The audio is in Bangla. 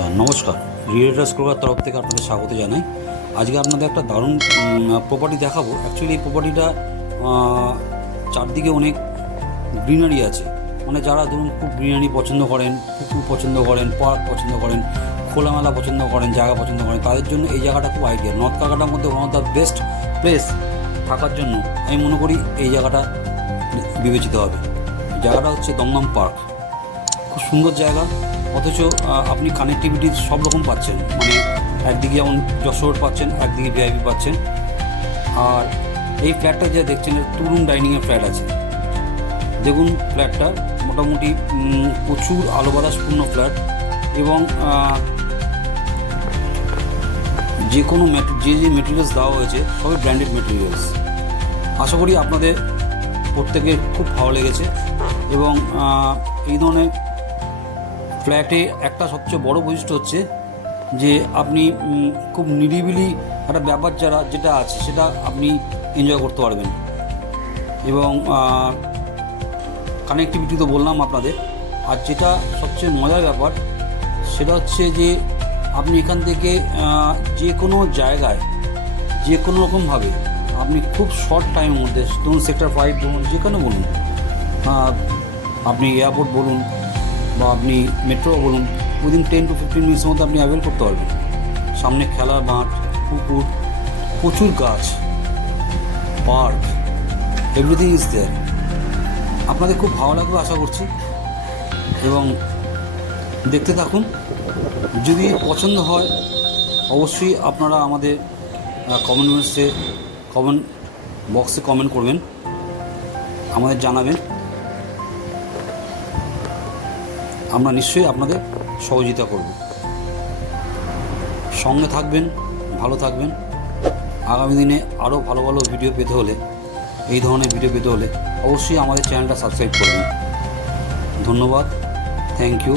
আচ্ছা, নমস্কার। রিয়েটার্স কলকাতার তরফ থেকে আপনাদের স্বাগত জানাই। আজকে আপনাদের একটা দারুণ প্রপার্টি দেখাবো। অ্যাকচুয়ালি এই প্রপার্টিটা চারদিকে অনেক গ্রিনারি আছে, মানে যারা ধরুন খুব গ্রিনারি পছন্দ করেন, পুকুর পছন্দ করেন, পার্ক পছন্দ করেন, খোলামেলা পছন্দ করেন, জায়গা পছন্দ করেন, তাদের জন্য এই জায়গাটা খুব আইডিয়া। নর্থ কলকাতার মধ্যে one of the best place থাকার জন্য আমি মনে করি এই জায়গাটা বিবেচিত হবে। জায়গাটা হচ্ছে দমদম পার্ক। খুব সুন্দর জায়গা, অথচ আপনি কানেক্টিভিটি সব রকম পাচ্ছেন। মানে একদিকে যেমন যশোর পাচ্ছেন, একদিকে ভিআইপি পাচ্ছেন। আর এই ফ্ল্যাটটা যে দেখছেন, টু রুম ডাইনিংয়ের ফ্ল্যাট আছে। দেখুন ফ্ল্যাটটা মোটামুটি প্রচুর আলো বাতাসপূর্ণ ফ্ল্যাট, এবং যে কোনো যে মেটেরিয়ালস দেওয়া হয়েছে সবই ব্র্যান্ডেড মেটেরিয়ালস। আশা করি আপনাদের প্রত্যেকের খুব ভালো লেগেছে। এবং এই ধরনের ফ্ল্যাটে একটা সবচেয়ে বড় বৈশিষ্ট্য হচ্ছে যে আপনি খুব নিরিবিলি একটা ব্যাপার যেটা আছে সেটা আপনি এনজয় করতে পারবেন। এবং কানেক্টিভিটি তো বললাম আপনাদের। আর যেটা সবচেয়ে মজার ব্যাপার সেটা হচ্ছে যে আপনি এখান থেকে যে কোনো জায়গায় যে কোনো রকমভাবে আপনি খুব শর্ট টাইমের মধ্যে, ধরুন সেক্টর 5 বলুন, যেখানে বলুন, আপনি এয়ারপোর্ট বলুন বা আপনি মেট্রো বলুন, উইদিন 10 to 15 মিনিটসের মধ্যে আপনি অ্যাভেল করতে পারবেন। সামনে খেলার মাঠ, পুকুর, প্রচুর গাছ, পার্ক, এভরিথিং ইজ দেয়ার। আপনাদের খুব ভালো লাগবে আশা করছি, এবং দেখতে থাকুন। যদি পছন্দ হয় অবশ্যই আপনারা আমাদের কমেন্ট বক্সে কমেন্ট করবেন, আমাদের জানাবেন। আমরা নিশ্চয়ই আপনাদের সহযোগিতা করব। সঙ্গে থাকবেন, ভালো থাকবেন। আগামী দিনে আরও ভালো ভালো ভিডিও পেতে হলে, এই ধরনের ভিডিও পেতে হলে অবশ্যই আমাদের চ্যানেলটা সাবস্ক্রাইব করবেন। ধন্যবাদ, থ্যাংক ইউ।